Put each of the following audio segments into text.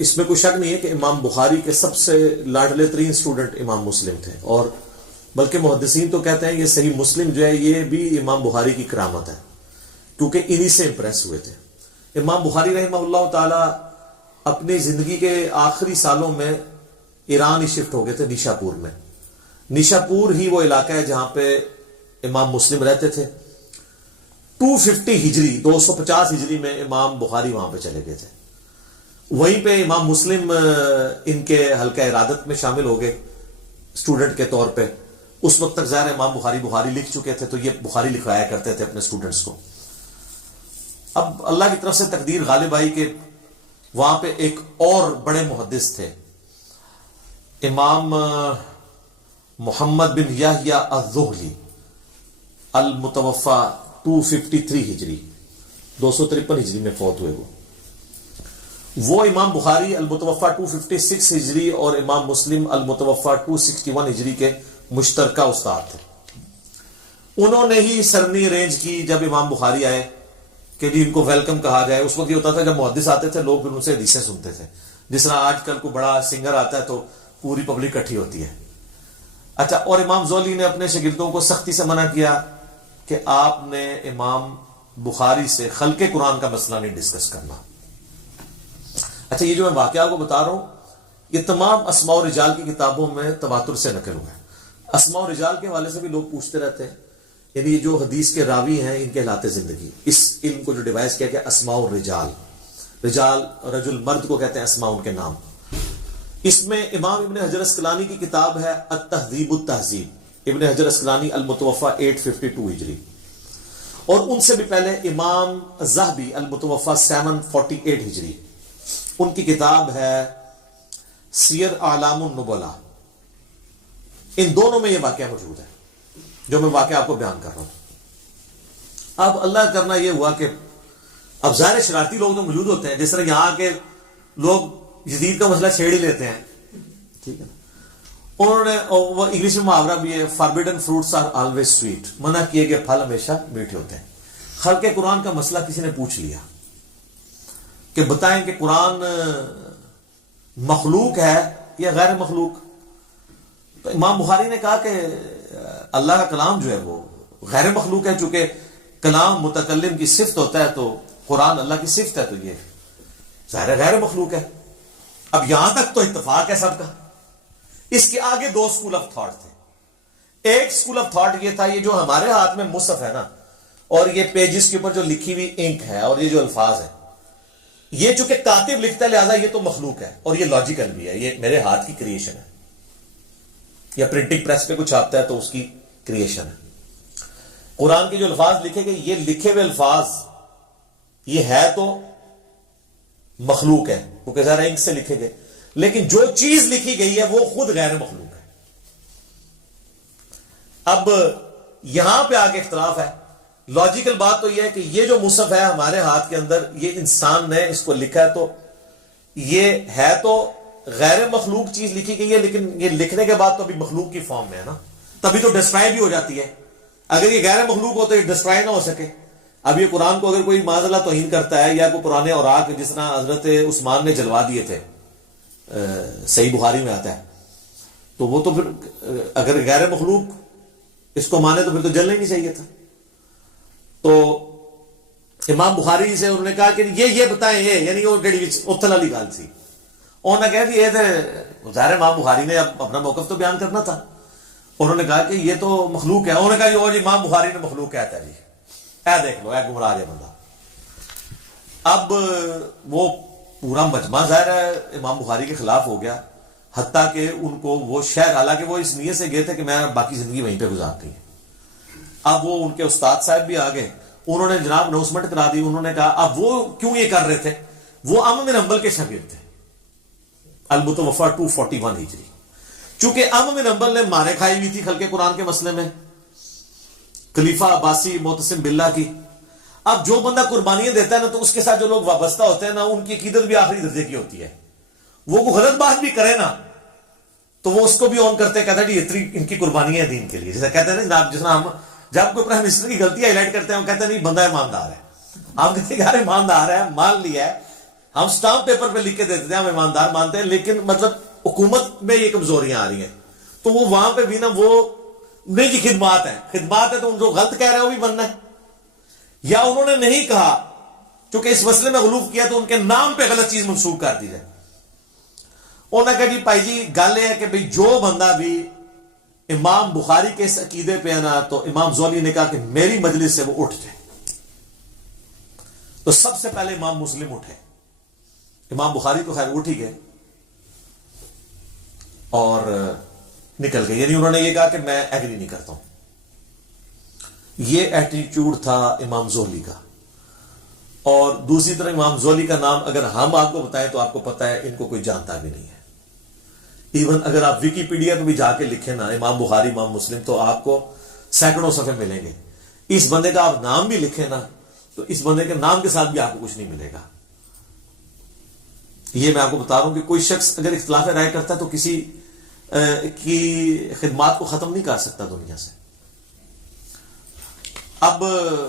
اس میں کوئی شک نہیں ہے کہ امام بخاری کے سب سے لاڈلے ترین اسٹوڈنٹ امام مسلم تھے، اور بلکہ محدثین تو کہتے ہیں یہ صحیح مسلم جو ہے یہ بھی امام بخاری کی کرامت ہے، کیونکہ انہی سے امپریس ہوئے تھے۔ امام بخاری رحمہ اللہ تعالی اپنی زندگی کے آخری سالوں میں ایران ہی شفٹ ہو گئے تھے، نیشا پور میں۔ نیشا پور ہی وہ علاقہ ہے جہاں پہ امام مسلم رہتے تھے۔ 250 ہجری 250 ہجری میں امام بخاری وہاں پہ چلے گئے تھے۔ وہیں پہ امام مسلم ان کے حلقہ ارادت میں شامل ہو گئے اسٹوڈنٹ کے طور پہ۔ اس وقت تک ظاہر امام بخاری لکھ چکے تھے، تو یہ بخاری لکھوایا کرتے تھے اپنے اسٹوڈنٹس کو۔ اب اللہ کی طرف سے تقدیر غالب آئی کہ وہاں پہ ایک اور بڑے محدث تھے، امام محمد بن یحییٰ الذہلی، المتوفی 253 ہجری 253 ہجری میں فوت ہوئے۔ وہ امام بخاری المتوفی 256 ہجری اور امام مسلم المتوفی 261 ہجری کے مشترکہ استاد تھے۔ انہوں نے ہی سرنی ارینج کی جب امام بخاری آئے کہ جی ان کو ویلکم کہا جائے۔ اس وقت یہ ہوتا تھا جب محدث آتے تھے لوگ پھر ان سے حدیثیں سنتے تھے، جس طرح آج کل کو بڑا سنگر آتا ہے تو پوری پبلک اکٹھی ہوتی ہے۔ اچھا، اور امام زولی نے اپنے شاگردوں کو سختی سے منع کیا کہ آپ نے امام بخاری سے خلق قرآن کا مسئلہ نہیں ڈسکس کرنا۔ اچھا، یہ جو میں واقعہ کو بتا رہا ہوں یہ تمام اسماء و رجال کی کتابوں میں تواتر سے نقل ہوا ہے۔ اسماء و رجال کے حوالے سے بھی لوگ پوچھتے رہتے ہیں، یعنی یہ جو حدیث کے راوی ہیں ان کے حالات زندگی، اس علم کو جو ڈیوائز کیا گیا اسماء و رجال، رجال رجل مرد کو کہتے ہیں، اسماء ان کے نام۔ اس میں امام ابن حجر اسقلانی کی کتاب ہے التہذیب التہذیب، ابن حجر اسقلانی المتوفی 852 ہجری، اور ان سے بھی پہلے امام ذہبی المتوفی 748 ہجری، ان کی کتاب ہے سیر اعلام النبلاء۔ ان دونوں میں یہ واقعہ موجود ہے جو میں واقعہ آپ کو بیان کر رہا ہوں۔ اب اللہ کرنا یہ ہوا کہ اب ظاہر شرارتی لوگ تو موجود ہوتے ہیں، جس طرح یہاں کے لوگ جدید کا مسئلہ چھیڑ ہی لیتے ہیں، ٹھیک ہے نا۔ انہوں نے وہ انگلش میں محاورہ بھی ہے، forbidden fruits are always sweet, منع کیے گئے پھل ہمیشہ میٹھے ہوتے ہیں۔ خلق قرآن کا مسئلہ کسی نے پوچھ لیا کہ بتائیں کہ قرآن مخلوق ہے یا غیر مخلوق؟ تو امام بخاری نے کہا کہ اللہ کا کلام جو ہے وہ غیر مخلوق ہے، چونکہ کلام متکلم کی صفت ہوتا ہے تو قرآن اللہ کی صفت ہے، تو یہ ظاہر غیر مخلوق ہے۔ اب یہاں تک تو اتفاق ہے سب کا۔ اس کے آگے دو اسکول آف تھاٹ تھے۔ ایک اسکول آف تھاٹ یہ تھا، یہ جو ہمارے ہاتھ میں مصحف ہے نا، اور یہ پیجز کے اوپر جو لکھی ہوئی انک ہے اور یہ جو الفاظ ہیں، یہ چونکہ کاتب لکھتا ہے لہذا یہ تو مخلوق ہے، اور یہ لاجیکل بھی ہے، یہ میرے ہاتھ کی کریشن ہے، یا پرنٹنگ پریس پہ کچھ چھاپتا ہے تو اس کی کریشن ہے۔ قرآن کے جو الفاظ لکھے گئے، یہ لکھے ہوئے الفاظ یہ ہے تو مخلوق ہے کیونکہ ذرا انک سے لکھے گئے، لیکن جو چیز لکھی گئی ہے وہ خود غیر مخلوق ہے۔ اب یہاں پہ آگے اختلاف ہے۔ لاجیکل بات تو یہ ہے کہ یہ جو مصحف ہے ہمارے ہاتھ کے اندر، یہ انسان نے اس کو لکھا ہے، تو یہ ہے تو غیر مخلوق چیز لکھی گئی ہے، لیکن یہ لکھنے کے بعد تو ابھی مخلوق کی فارم میں ہے نا، تبھی تو ڈسٹرائے بھی ہو جاتی ہے۔ اگر یہ غیر مخلوق ہو تو یہ ڈسٹرائے نہ ہو سکے۔ اب یہ قرآن کو اگر کوئی معاذ اللہ توہین کرتا ہے، یا کوئی پرانے اوراق جس طرح حضرت عثمان نے جلوا دیے تھے، صحیح بخاری میں آتا ہے، تو وہ تو پھر اگر غیر مخلوق اس کو مانے تو پھر تو جلنا ہی نہیں چاہیے تھا۔ تو امام بخاری سے انہوں نے کہا کہ یہ بتائیں، یہ یعنی وہ ڈیڑی اتھل والی گل سی، انہوں نے کہا کہ یہ تو ظاہر امام بخاری نے اب اپنا موقف تو بیان کرنا تھا۔ انہوں نے کہا کہ یہ تو مخلوق ہے۔ انہوں نے کہا جی اور امام بخاری نے مخلوق کہتا ہے، جی اے دیکھ لو، اے گمراہ ہے بندہ۔ اب وہ پورا مجمع ظاہر ہے امام بخاری کے خلاف ہو گیا، حتیٰ کہ ان کو وہ شہر، حالانکہ وہ اس نیت سے گئے تھے کہ میں باقی زندگی وہیں پہ گزارتی ہے۔ اب وہ ان کے استاد صاحب بھی آ گئے، انہوں نے جناب اناؤنسمنٹ کرا دی۔ انہوں نے کہا اب وہ کیوں یہ کر رہے تھے، وہ امام بن حنبل کے شاگرد تھے، المتوفی 241 ہجری۔ چونکہ امام بن حنبل نے مارے کھائی ہوئی تھی خلق قرآن کے مسئلے میں، خلیفہ عباسی معتصم باللہ کی۔ اب جو بندہ قربانیاں دیتا ہے نا، تو اس کے ساتھ جو لوگ وابستہ ہوتے ہیں نا، ان کی عقیدت بھی آخری درجے کی ہوتی ہے۔ وہ کوئی غلط بات بھی کرے نا تو وہ اس کو بھی آن کرتے، کہتے ہیں جی اتنی ان کی قربانیاں ہیں دین کے لیے۔ جیسے کہتے ہیں نا جناب، جس طرح ہم جب کوئی پرائم منسٹر کی غلطی ہائی لائٹ کرتے ہیں، ہم کہتے ہیں نہیں بندہ ایماندار ہے، ہم کہتے ہیں یار ایماندار ہے، مان لیا ہے، ہم سٹامپ پیپر پہ لکھ کے دیتے تھے ہم ایماندار مانتے ہیں، لیکن مطلب حکومت میں یہ کمزوریاں آ رہی ہیں، تو وہ وہاں پہ بھی نا وہ نہیں جی خدمات ہے تو ان جو غلط کہہ رہے ہیں وہ بھی بننا ہے، یا انہوں نے نہیں کہا چونکہ اس مسئلے میں غلوف کیا تو ان کے نام پہ غلط چیز منسوخ کر دی جائے۔ انہوں نے کہا جی بھائی جی گل یہ ہے کہ بھئی جو بندہ بھی امام بخاری کے اس عقیدے پہ ہے نا، تو امام زولی نے کہا کہ میری مجلس سے وہ اٹھ جائے۔ تو سب سے پہلے امام مسلم اٹھے، امام بخاری تو خیر اٹھ ہی گئے اور نکل گئے، یعنی انہوں نے یہ کہا کہ میں ایگری نہیں کرتا ہوں۔ یہ ایٹیٹیوڈ تھا امام زولی کا۔ اور دوسری طرف امام زولی کا نام اگر ہم آپ کو بتائیں تو آپ کو پتا ہے ان کو کوئی جانتا بھی نہیں ہے۔ ایون اگر آپ ویکیپیڈیا پہ بھی جا کے لکھیں نا امام بخاری امام مسلم تو آپ کو سینکڑوں صفحے ملیں گے، اس بندے کا آپ نام بھی لکھیں نا تو اس بندے کے نام کے ساتھ بھی آپ کو کچھ نہیں ملے گا۔ یہ میں آپ کو بتا رہا ہوں کہ کوئی شخص اگر اختلاف رائے کرتا ہے تو کسی کی خدمات کو ختم نہیں کر سکتا دنیا سے۔ اب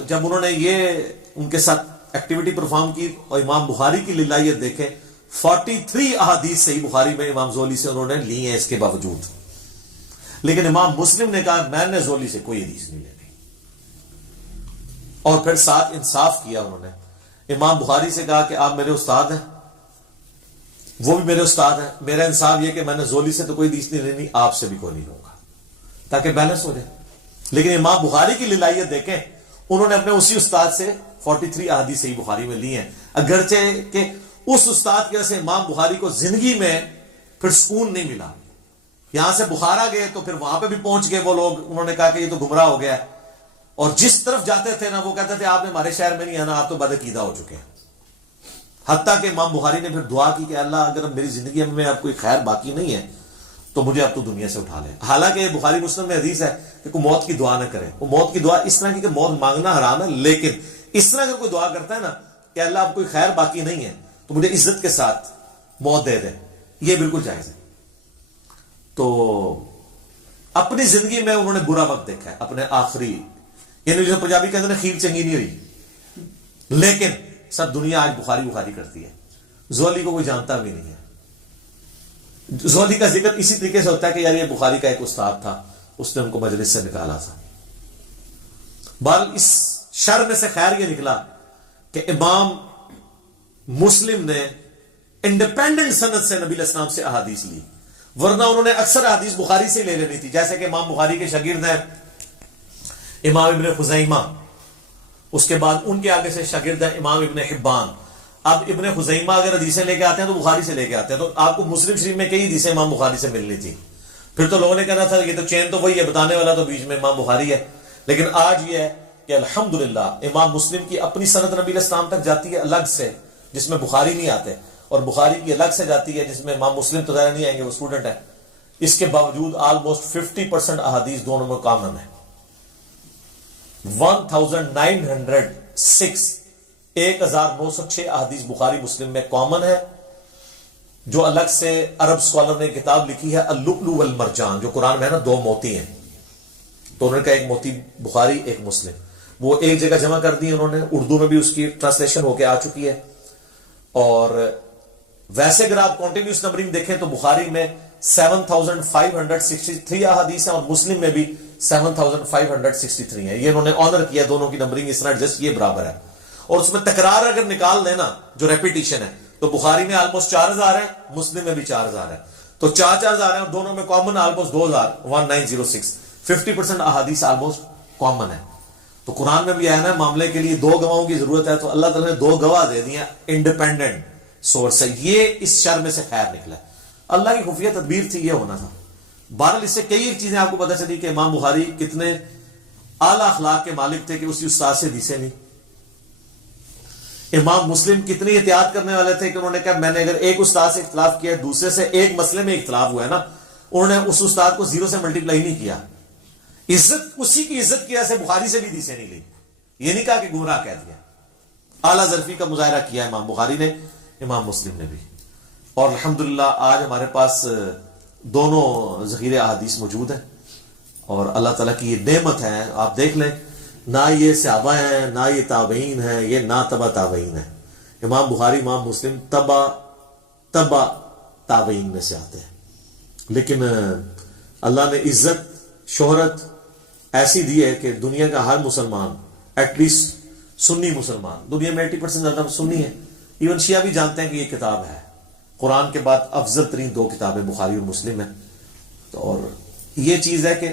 جب انہوں نے یہ ان کے ساتھ ایکٹیویٹی پرفارم کی اور امام بخاری کی للہیت دیکھیں، 43 احادیث صحیح بخاری میں امام زولی سے انہوں نے لی ہیں اس کے باوجود، لیکن امام مسلم نے کہا میں نے زولی سے کوئی حدیث نہیں لینی، اور پھر ساتھ انصاف کیا انہوں نے۔ امام بخاری سے کہا کہ آپ میرے استاد ہیں، وہ بھی میرے استاد ہیں، میرا انصاف یہ کہ میں نے زولی سے تو کوئی حدیث نہیں لینی، آپ سے بھی کوئی نہیں لوں گا، تاکہ بیلنس ہو جائے۔ لیکن امام بخاری کی للہیت دیکھیں، انہوں نے اپنے اسی استاد سے 43 احادیث صحیح بخاری میں لی ہیں، اگرچہ کہ اس استاد کی وجہ سے امام بخاری کو زندگی میں پھر سکون نہیں ملا۔ یہاں سے بخارا گئے تو پھر وہاں پہ بھی پہنچ گئے وہ لوگ، انہوں نے کہا کہ یہ تو گمراہ ہو گیا ہے، اور جس طرف جاتے تھے نا وہ کہتے تھے آپ نے ہمارے شہر میں نہیں آنا، آپ تو بدعقیدہ ہو چکے ہیں۔ حتیٰ کہ امام بخاری نے پھر دعا کی کہ اللہ اگر میری زندگی میں اب کوئی خیر باقی نہیں ہے تو مجھے اب تو دنیا سے اٹھا لے۔ حالانکہ بخاری مسلم میں حدیث ہے کہ کوئی موت کی دعا نہ کرے، وہ موت کی دعا اس طرح کی کہ موت مانگنا حرام ہے، لیکن اس طرح اگر کوئی دعا کرتا ہے نا کہ اللہ اب کوئی خیر باقی نہیں ہے تو مجھے عزت کے ساتھ موت دے دے، یہ بالکل جائز ہے۔ تو اپنی زندگی میں انہوں نے برا وقت دیکھا ہے، اپنے آخری، یعنی جو پنجابی کہتے ہیں خیر چنگی نہیں ہوئی، لیکن سب دنیا آج بخاری کرتی ہے۔ زولی کو کوئی جانتا بھی نہیں ہے۔ زولی کا ذکر اسی طریقے سے ہوتا ہے کہ یار یہ بخاری کا ایک استاد تھا، اس نے ان کو مجلس سے نکالا تھا۔ بہرحال اس شر میں سے خیر یہ نکلا کہ امام مسلم نے انڈیپینڈنٹ سند سے نبی علیہ السلام سے احادیث لی، ورنہ انہوں نے اکثر احادیث بخاری سے لے لینی تھی۔ جیسے کہ امام بخاری کے شاگرد ہیں امام ابن خزیمہ، اس کے بعد ان کے آگے سے شاگرد ہیں امام ابن حبان۔ اب ابن خزیمہ اگر حدیثیں لے کے آتے ہیں تو بخاری سے لے کے آتے ہیں، تو آپ کو مسلم شریف میں کئی حدیثیں امام بخاری سے ملنی تھی، پھر تو لوگوں نے کہنا تھا یہ تو چین تو وہی ہے، بتانے والا تو بیچ میں امام بخاری ہے۔ لیکن آج یہ ہے کہ الحمدللہ امام مسلم کی اپنی سند نبی علیہ السلام تک جاتی ہے الگ سے، جس میں بخاری نہیں آتے، اور بخاری کی الگ سے جاتی ہے جس میں امام مسلم تو ظاہر نہیں آئیں گے، وہ اسٹوڈنٹ ہے۔ اس کے باوجود آلموسٹ 50% احادیث دونوں میں کامن ہے۔ 1906 احادیث بخاری مسلم میں کامن ہے، جو الگ سے عرب اسکالر نے کتاب لکھی ہے اللؤلؤ والمرجان، جو قرآن میں ہے نا دو موتی ہیں، تو انہوں نے کہا ایک موتی بخاری ایک مسلم، وہ ایک جگہ جمع کر دی انہوں نے، اردو میں بھی اس کی ٹرانسلیشن ہو کے آ چکی ہے۔ اور ویسے اگر آپ کنٹینیوس نمبرنگ دیکھیں تو بخاری میں 7563 احادیث ہیں اور مسلم میں بھی 7563 ہیں۔ یہ انہوں نے آنر کیا، دونوں کی نمبرنگ اس طرح جسٹ یہ برابر ہے، اور اس میں تکرار اگر نکال دینا جو ریپیٹیشن ہے تو بخاری میں آلموسٹ 4000 ہے، مسلم میں بھی 4000 ہے، تو 4000 ہے اور دونوں میں کامن آلموسٹ 1906، 50% احادیث آلموسٹ کامن ہے۔ تو قرآن میں بھی آیا نا معاملے کے لیے 2 گواہوں کی ضرورت ہے، تو اللہ تعالیٰ نے 2 گواہ دے دیے انڈیپینڈنٹ سورس سے، یہ اس شر میں سے خیر نکلا۔ اللہ کی خفیہ تدبیر تھی، یہ ہونا تھا۔ بہرحال اس سے کئی ایک چیزیں آپ کو پتہ چلی کہ امام بخاری کتنے اعلیٰ اخلاق کے مالک تھے کہ اسی استاد سے حدیثیں لی۔ امام مسلم کتنی احتیاط کرنے والے تھے کہ انہوں نے کہا میں نے اگر ایک استاد سے اختلاف کیا، دوسرے سے ایک مسئلے میں اختلاف ہوا ہے نا، انہوں نے اس استاد کو 0 سے ملٹیپلائی نہیں کیا، عزت اسی کی عزت کی وجہ سے بخاری سے بھی حدیثیں نہیں لی، یہ نہیں کہا کہ گمراہ کہہ دیا۔ اعلیٰ ظرفی کا مظاہرہ کیا امام بخاری نے، امام مسلم نے بھی۔ اور الحمدللہ آج ہمارے پاس دونوں ذخیرے احادیث موجود ہیں، اور اللہ تعالیٰ کی یہ نعمت ہے۔ آپ دیکھ لیں، نہ یہ صحابہ ہیں، نہ یہ تابعین ہیں، یہ نہ تبع تابعین ہیں، امام بخاری امام مسلم تبا تابعین میں سے آتے ہیں، لیکن اللہ نے عزت شہرت ایسی دی ہے کہ دنیا کا ہر مسلمان، ایٹ لیسٹ سنی مسلمان، دنیا میں 80% زیادہ سنی ہے، ایون شیعہ بھی جانتے ہیں کہ یہ کتاب ہے، قرآن کے بعد افضل ترین 2 کتابیں بخاری اور مسلم ہیں. اور یہ چیز ہے کہ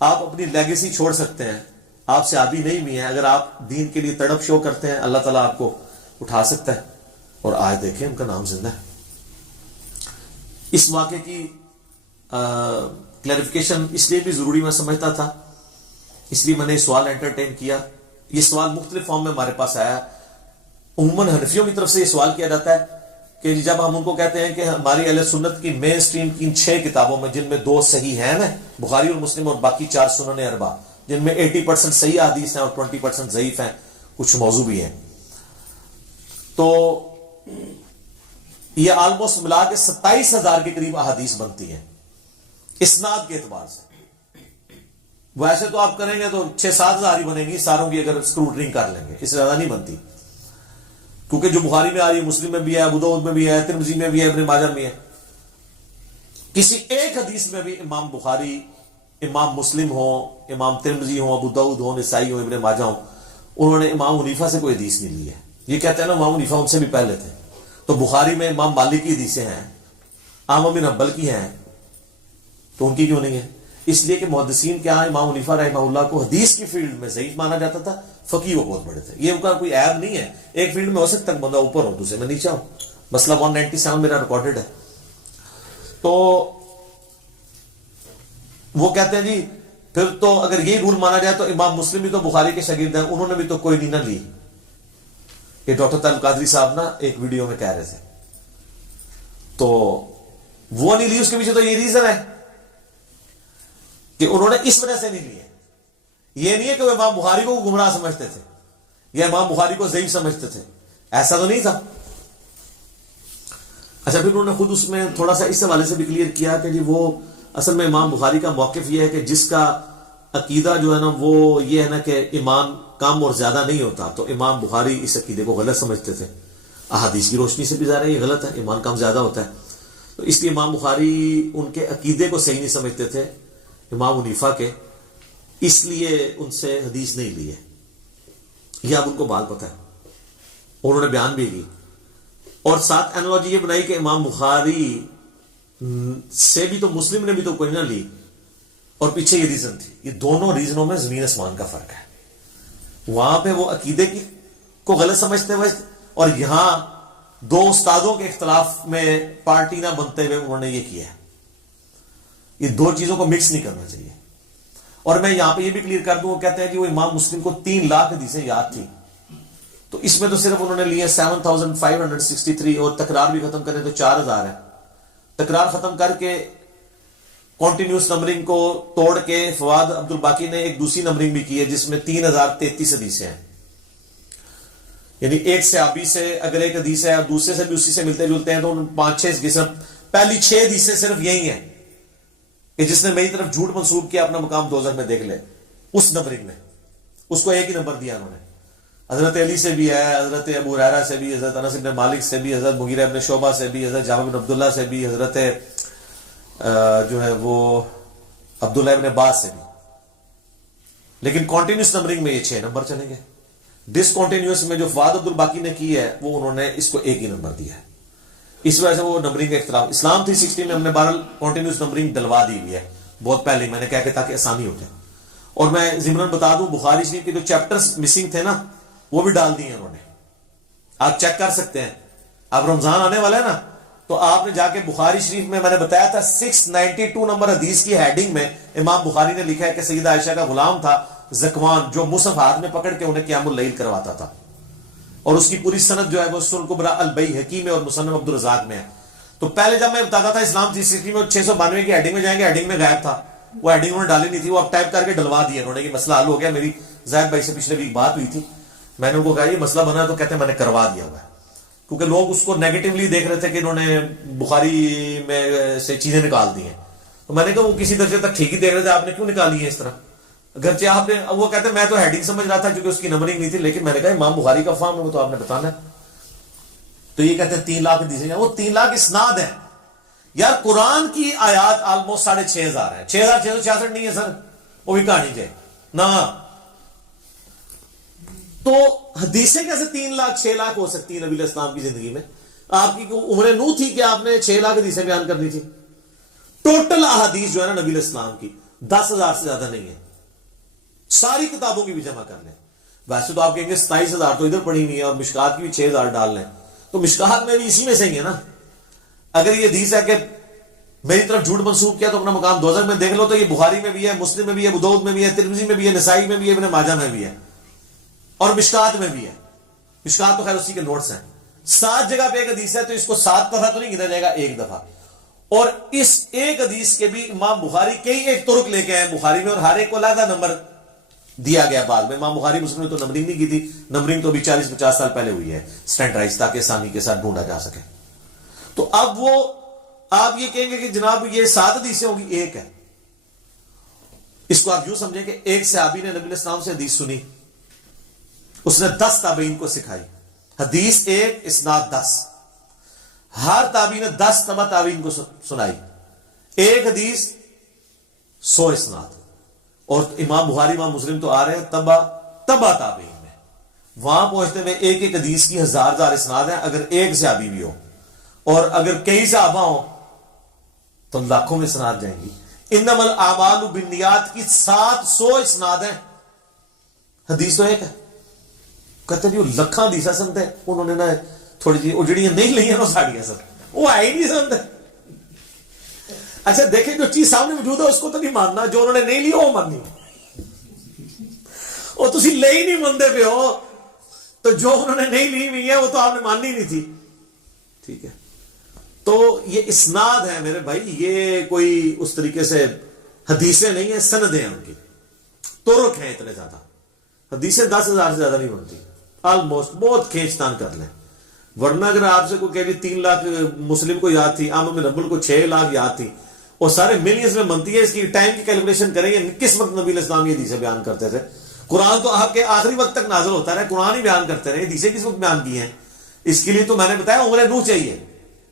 آپ اپنی لیگیسی چھوڑ سکتے ہیں، آپ سے آبی نہیں بھی ہیں، اگر آپ دین کے لیے تڑپ شو کرتے ہیں اللہ تعالیٰ آپ کو اٹھا سکتا ہے. اور آج دیکھیں ان کا نام زندہ ہے. اس واقعے کی کلیریفیکیشن اس لیے بھی ضروری میں سمجھتا تھا، اس لیے میں نے سوال انٹرٹین کیا. یہ سوال مختلف فارم میں ہمارے پاس آیا. عموماً حنفیوں کی طرف سے یہ سوال کیا جاتا ہے کہ جب ہم ان کو کہتے ہیں کہ ہماری اہل سنت کی مین سٹریم کی ان 6 کتابوں میں، جن میں 2 صحیح ہیں نا، بخاری اور مسلم، اور باقی 4 سنن اربع، جن میں 80% صحیح حدیث ہیں اور 20% ضعیف ہیں، کچھ موضوع بھی ہیں، تو یہ آلموسٹ ملا کے 27,000 کے قریب احادیث بنتی ہیں اسناد کے اعتبار سے. ویسے تو آپ کریں گے تو 6-7 ہزار ہی بنے گی ساروں کی، اگر اسکروٹنگ کر لیں گے، اس سے زیادہ نہیں بنتی، کیونکہ جو بخاری میں آ رہی ہے، مسلم میں بھی ہے، ابو داؤد میں بھی ہے، ترمذی میں بھی ہے، ابن ماجہ میں ہے. کسی ایک حدیث میں بھی امام بخاری، امام مسلم ہو، امام ترمذی ہو، ابو داؤد ہو، نسائی ہو، ابن ماجہ ہو، انہوں نے امام حنیفہ سے کوئی حدیث نہیں لی ہے. یہ کہتے ہیں نا امام حنیفہ ان سے بھی پہلے تھے، تو بخاری میں امام مالک کی حدیثیں ہیں، احمد بن حنبل کی ہیں، تو ان کی کیوں نہیں ہے؟ اس لیے کہ محدثین کے ہاں امام حنیفہ رحمہ اللہ کو حدیث کی فیلڈ میں ضعیف مانا جاتا تھا، فقیہ وہ بہت بڑے تھے. یہ ان کا کوئی عیب نہیں ہے، ایک فیلڈ میں ہو سکتا ہے بندہ اوپر ہو، دوسرے میں نیچے ہو. مسئلہ 197 میرا ریکارڈڈ ہے. تو وہ کہتے ہیں جی پھر تو اگر یہ رول مانا جائے تو امام مسلم بھی تو بخاری کے شاگرد ہیں، انہوں نے بھی تو کوئی نہیں نہ لی. یہ ڈاکٹر طارق قادری صاحب نا ایک ویڈیو میں کہہ رہے تھے، تو وہ نہیں لی، اس کے پیچھے تو یہ ریزن ہے کہ انہوں نے اس وجہ سے نہیں لیے. یہ نہیں ہے کہ وہ امام بخاری کو گمراہ سمجھتے تھے یا امام بخاری کو ضعیف سمجھتے تھے، ایسا تو نہیں تھا. اچھا، پھر انہوں نے خود اس میں تھوڑا سا اس حوالے سے بھی کلیئر کیا کہ جی وہ اصل میں امام بخاری کا موقف یہ ہے کہ جس کا عقیدہ جو ہے نا وہ یہ ہے نا کہ ایمان کم اور زیادہ نہیں ہوتا، تو امام بخاری اس عقیدے کو غلط سمجھتے تھے. احادیث کی روشنی سے بھی ظاہر ہے یہ غلط ہے، ایمان کم زیادہ ہوتا ہے. تو اس لیے امام بخاری ان کے عقیدے کو صحیح نہیں سمجھتے تھے امام حنیفہ کے، اس لیے ان سے حدیث نہیں لی ہے. یہ اب ان کو بات پتہ ہے، انہوں نے بیان بھی کی. اور ساتھ اینالوجی یہ بنائی کہ امام بخاری سے بھی تو مسلم نے بھی تو کوئی نہ لی، اور پیچھے یہ ریزن تھی. یہ دونوں ریزنوں میں زمین آسمان کا فرق ہے. وہاں پہ وہ عقیدے کو غلط سمجھتے ہوئے، اور یہاں 2 استادوں کے اختلاف میں پارٹی نہ بنتے ہوئے انہوں نے یہ کیا ہے. یہ 2 چیزوں کو مکس نہیں کرنا چاہیے. اور میں یہاں پہ یہ بھی کلیئر کر دوں، وہ کہتے ہیں کہ وہ امام مسلم کو 3 لاکھ حدیثیں یاد تھی، تو اس میں تو صرف انہوں نے لیے 7563، اور تکرار بھی ختم کریں تو 4000 ہے. تکرار ختم کر کے کنٹینیوس نمبرنگ کو توڑ کے فواد عبد الباقی نے ایک دوسری نمبرنگ بھی کی ہے جس میں 3033 حدیثیں ہیں. یعنی ایک صحابی سے اگر ایک حدیث ہے اور دوسرے سے بھی اسی سے ملتے جلتے ہیں تو 5-6 پہلی 6 حدیثیں صرف یہی ہیں کہ جس نے میری طرف جھوٹ منسوب کیا اپنا مقام دوزخ میں دیکھ لے. اس نمبرنگ میں اس کو ایک ہی نمبر دیا انہوں نے. حضرت علی سے بھی ہے، حضرت ابو ہریرہ سے بھی، حضرت انس بن مالک سے بھی، حضرت مغیرہ بن شعبہ سے بھی، حضرت جابر بن عبداللہ سے بھی، حضرت جو ہے وہ عبداللہ ابن عباس سے بھی. لیکن کنٹینیوس نمبرنگ میں یہ 6 نمبر چلیں گے. ڈسکنٹینیوس میں جو فواد عبد الباقی نے کی ہے وہ انہوں نے اس کو ایک ہی نمبر دیا ہے. اس وجہ سے وہ نمبرنگ کا اختلاف. اسلام 360 میں ہم نے بہرحال کنٹینیوس نمبرنگ ڈلوا دی ہوئی ہے بہت پہلے، میں نے کہا کہ تاکہ آسانی ہو جائے. اور میں ضمن بتا دوں بخاری شریف کے جو چیپٹرز مسنگ تھے نا وہ بھی ڈال دیے انہوں نے. آپ چیک کر سکتے ہیں. اب رمضان آنے والا ہے نا، تو آپ نے جا کے بخاری شریف میں نے بتایا تھا 692 نمبر حدیث کی ہیڈنگ میں امام بخاری نے لکھا ہے کہ سیدہ عائشہ کا غلام تھا زکوان جو مصحف ہاتھ میں پکڑ کے انہیں قیام اللیل کرواتا تھا، اور اس کی پوری سند جو ہے وہ سنن کبریٰ البیہقی میں اور مصنف عبد الرزاق میں ہے. تو پہلے جب میں بتاتا تھا اسلام 360 میں 692 کی ہیڈنگ میں جائیں گے، ہیڈنگ میں غائب تھا، وہ ہیڈنگ انہوں نے ڈالی نہیں تھی، وہ اب ٹائپ کر کے ڈلوا دیا انہوں نے. یہ مسئلہ حل ہو گیا. میری زاہد بھائی سے پچھلے ویک بات ہوئی تھی، میں نے ان کو کہا یہ مسئلہ بنا تو کہتے ہیں میں نے کروا دیا ہوا ہے، کیونکہ لوگ اس کو نیگیٹولی دیکھ رہے تھے کہ انہوں نے بخاری میں سے چیزیں نکال دی ہیں. تو میں نے کہا وہ کسی درجے تک ٹھیک ہی دیکھ رہے تھے، آپ نے کیوں نکالی ہیں اس طرح؟ اگرچہ آپ نے، وہ کہتے ہیں میں تو ہیڈنگ سمجھ رہا تھا کیونکہ اس کی نمبرنگ نہیں تھی، لیکن میں نے کہا امام بخاری کا فارم ہے وہ تو آپ نے بتانا ہے. تو یہ کہتے ہیں 3 لاکھ حدیثیں، وہ 3 لاکھ اسناد ہیں یار. قرآن کی آیات آلموسٹ 6,500 ہیں. 6,666 نہیں ہے سر، وہ بھی کہانی جائے نہ. تو حدیثیں کیسے 3 لاکھ 6 لاکھ ہو سکتی ہیں نبی علیہ السلام کی زندگی میں؟ آپ کی عمر نو تھی کہ آپ نے 6 لاکھ حدیثیں بیان کرنی تھی؟ ٹوٹل احادیث جو ہے نا نبی علیہ السلام کی 10,000 سے زیادہ نہیں ہے. ساری کتابوں کی بھی جمع کر لیں. ویسے تو آپ کہیں گے 27,000 تو ادھر پڑھی ہوئی ہے اور مشکات کی بھی 6,000 ڈال لیں، تو مشکات میں بھی اسی میں سے ہی ہے نا. اگر یہ حدیث ہے کہ میری طرف جھوٹ منسوب کیا تو اپنا مقام دوزخ میں دیکھ لو، تو یہ بخاری میں بھی ہے، مسلم میں بھی ہے، ابو داؤد میں بھی ہے، ترمذی میں بھی ہے، نسائی میں بھی ہے، ابن ماجہ میں بھی ہے، اور مشکات میں بھی ہے. مشکات تو خیر اسی کے نوٹس ہیں. 7 جگہ پہ ایک حدیث ہے تو اس کو 7 دفعہ تو نہیں گنا جائے گا، 1 دفعہ. اور اس ایک حدیث کے بھی امام بخاری کئی ایک طرق لے کے آئے بخاری میں، اور ہر ایک کو علیحدہ نمبر دیا گیا. بعد میں امام بخاری مسلم نے تو نمبرنگ نہیں کی تھی. نمبرنگ تو ابھی 40-50 سال پہلے ہوئی ہے اسٹینڈرڈائز، تاکہ آسانی کے ساتھ ڈھونڈا جا سکے. تو اب وہ آپ یہ کہیں گے کہ جناب یہ 7 حدیثیں ہوگی، 1 ہے. اس کو آپ یوں سمجھیں کہ ایک صحابی نے نبی علیہ السلام سے حدیث سنی، اس نے 10 تابعین کو سکھائی. حدیث 1، اسناد 10. ہر تابعی نے 10 تبع تابعین کو سنائی. ایک حدیث 100 اسناد. اور امام بخاری امام مسلم تو آ رہے ہیں تبع تابعین میں. وہاں پہنچتے ہوئے ایک ایک حدیث کی 1000 اسناد ہیں. اگر ایک صحابی بھی ہو اور اگر کئی صحابہ ہوں تو لاکھوں میں اسناد جائیں گی. انما الاعمال بالنیات کی 700 اسناد ہیں. حدیث تو ایک ہے. کہتے ہیں جی لکھاں حدیثاں سنتے ہیں انہوں نے نا تھوڑی جی وہ جڑیاں نہیں لئی ہیں وہ ساڑیاں سن، وہ آئی نہیں سنتے. اچھا دیکھیں جو چیز سامنے موجود ہے اس کو تو نہیں ماننا، جو انہوں نے نہیں لی وہ ماننی. وہ تسی لے ہی نہیں مندے پہ ہو تو جو انہوں نے نہیں لی ہوئی ہے وہ تو آپ نے ماننی نہیں تھی. ٹھیک ہے. تو یہ اسناد ہے میرے بھائی، یہ کوئی اس طریقے سے حدیثیں نہیں ہیں، سندیں ہیں. ان کی طرق ہیں اتنے زیادہ. حدیثیں 10,000 سے زیادہ نہیں بنتی آلموسٹ. بہت کھینچ تان کر لیں. ورنہ اگر آپ سے کوئی کہہ 3 لاکھ مسلم کو یاد تھی، عام بن ربل کو 6 لاکھ یاد تھی، اور سارے ملینز میں بنتی ہے. اس کی ٹائم کی کیلکولیشن کریں گے کس وقت نبی علیہ السلام یہ حدیثیں بیان کرتے تھے. قرآن تو آپ کے آخری وقت تک نازل ہوتا رہا، قرآن ہی بیان کرتے رہے. حدیثیں کس وقت بیان کی ہیں؟ اس کے لیے تو میں نے بتایا عمر نوح چاہیے.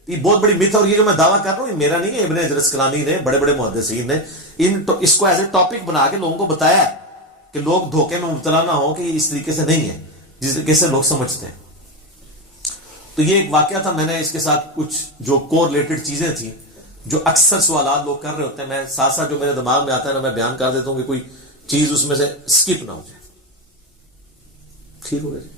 یہ بہت بڑی مت. اور یہ جو میں دعویٰ کر رہا ہوں یہ میرا نہیں ہے، ابن حجر اسقلانی نے، بڑے بڑے محدثین نے اس کو ایز اے ٹاپک بنا کے لوگوں کو بتایا کہ لوگ دھوکے میں مبتلا نہ ہوں کہ یہ اس طریقے سے نہیں ہے جس طریقے سے لوگ سمجھتے ہیں. تو یہ ایک واقعہ تھا. میں نے اس کے ساتھ کچھ جو کو ریلیٹڈ چیزیں تھیں جو اکثر سوالات لوگ کر رہے ہوتے ہیں، میں ساتھ ساتھ جو میرے دماغ میں آتا ہے نا میں بیان کر دیتا ہوں کہ کوئی چیز اس میں سے اسکپ نہ ہو جائے. ٹھیک ہو گیا جی.